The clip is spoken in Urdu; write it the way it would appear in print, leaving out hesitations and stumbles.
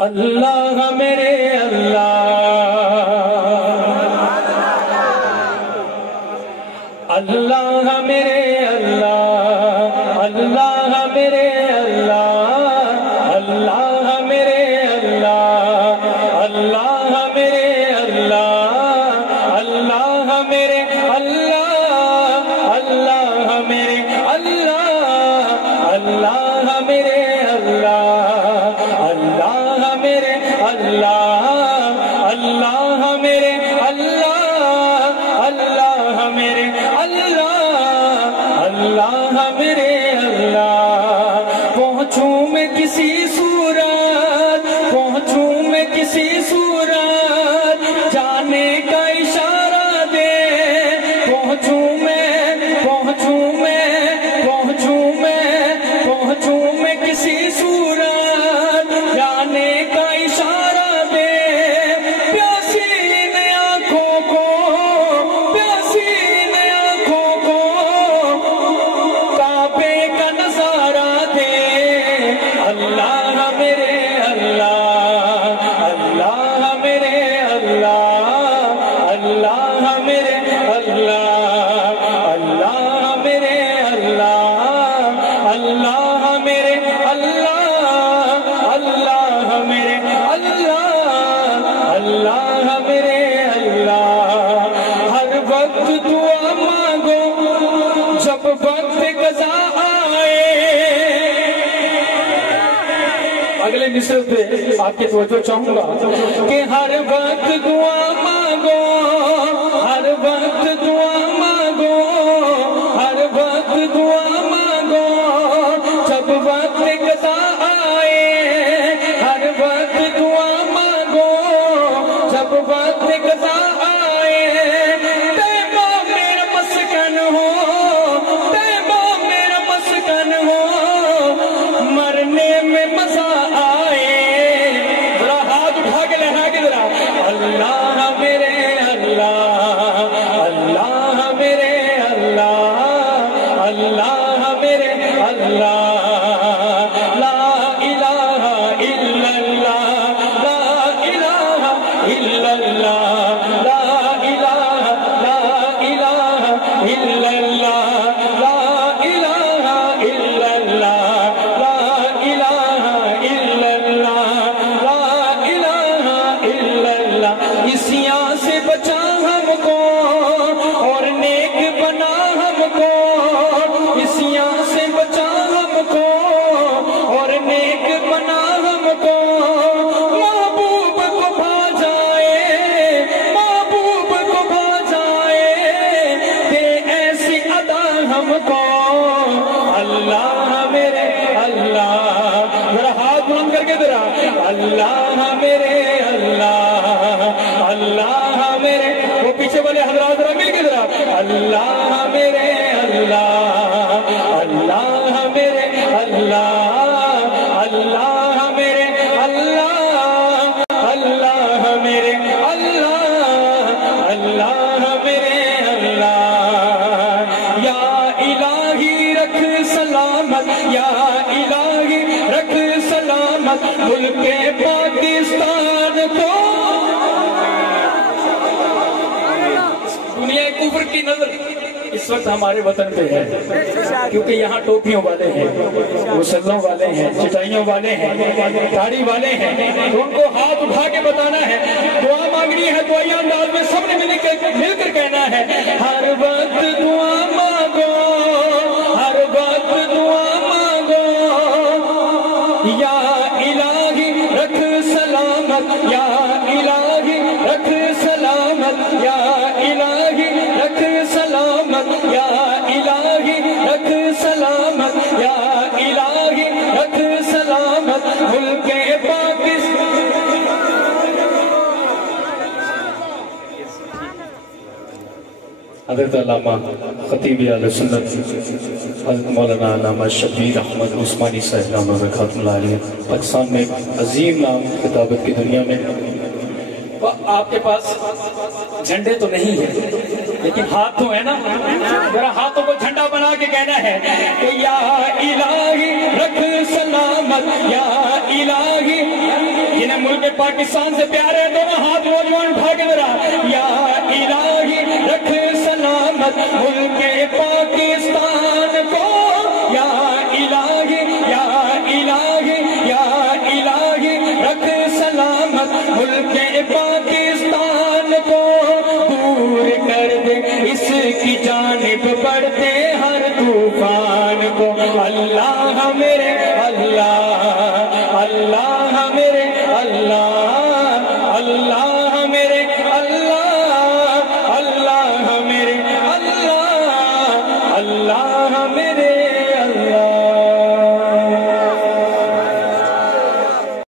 اللہ میرے اللہ اللہ میرے اللہ اللہ میرے اللہ اللہ میرے اللہ اللہ میرے اللہ اللہ میرے اللہ اللہ میرے اللہ اللہ میرے اللہ اللہ میرے اللہ اللہ میرے اللہ اللہ میرے اللہ اللہ میرے اللہ پہنچوں میں کسی صورت پہنچوں میں کسی صورت جانے کا اشارہ دے پہنچوں میں پہنچوں میں پہنچوں میں پہنچوں میں کسی صورت جانے کا اشارہ دے پیاسی ان آنکھوں کو پیاسی ان آنکھوں کو کعبے کا نظارہ دے اللہ میرے اللہ اللہ میرے اللہ اللہ میرے اللہ اللہ میرے اللہ اللہ میرے اللہ اللہ میرے اللہ اللہ میرے اللہ ہر وقت دعا مانگو جب وقت قضا آئے اگلے مصرع پہ آپ کی توجہ چاہوں گا کہ ہر وقت دعا مانگو ہر وقت دعا مانگو ہر وقت دعا مانگو جب وقت قضا آئے ہر وقت دعا مانگو جب وقت قضا آئے طیبہ میرا مسکن ہو طیبہ میرا مسکن ہو مرنے میں مزہ آئے ذرا ہاتھ اٹھا کے لہرا کے ذرا اللہ میرے اللہ اللہ میرے اللہ اللہ میرے اللہ لا الہ الا اللہ لا الہ الا اللہ لا الہ لا الہ الا اللہ لا الہ الا اللہ لا الہ الا اللہ لا الہ الا اللہ اسیاں سے بچا ہم کو اور نیک بنا ہم کو اسیاں سے بچا ہم کو اور نیک بنا ہم کو محبوب کو بھا جائے محبوب کو بھا جائے دے ایسی ادا ہم کو اللہ میرے اللہ ذرا ہاتھ بلند کر کے ذرا اللہ میرے اللہ اللہ میرے وہ پیچھے والے حضرات ذرا مل کے ذرا اللہ میرے اللہ اللہ میرے اللہ اللہ میرے اللہ اللہ میرے اللہ اللہ میرے اللہ یا الہی رکھ سلامت یا الہی رکھ سلامت ملک پاکستان کو دنیا کفر کی نظر اس وقت ہمارے وطن پہ ہے کیونکہ یہاں ٹوپیوں والے ہیں مسلوں والے ہیں چٹائیوں والے ہیں داڑھی والے ہیں تو ان کو ہاتھ اٹھا کے بتانا ہے دعا مانگنی ہے دعائی انداز میں سب نے مل کر کہنا ہے ہر وقت دعا مانگو ہر وقت دعا مانگو یا الہی رکھ سلامت یا الہی رکھ سلامت یا الہی رکھ سلامت یا الہی رکھ سلامت یا الہی رکھ سلامت ملک پاکستان حضرت علامہ خطیب اہل سنت حضرت مولانا علامہ شبیر احمد عثمانی صاحب نام برکات اللہ علیہ پاکستان میں ایک عظیم نام کتابت کی دنیا میں آپ کے پاس جھنڈے تو نہیں ہیں لیکن ہاتھ تو ہے نا ذرا ہاتھوں کو جھنڈا بنا کے کہنا ہے کہ یا الہی رکھ سلامت یا الہی جنہیں پاکستان سے پیار ہے دونوں ہاتھ نوجوان اٹھا کے ذرا یا الہی رکھ سلامت ملک پاکستان کو یا الہی یا الہی یا الہی رکھ سلامت ملک پاکستان کو دور کر دے اس کی جانب بڑھتے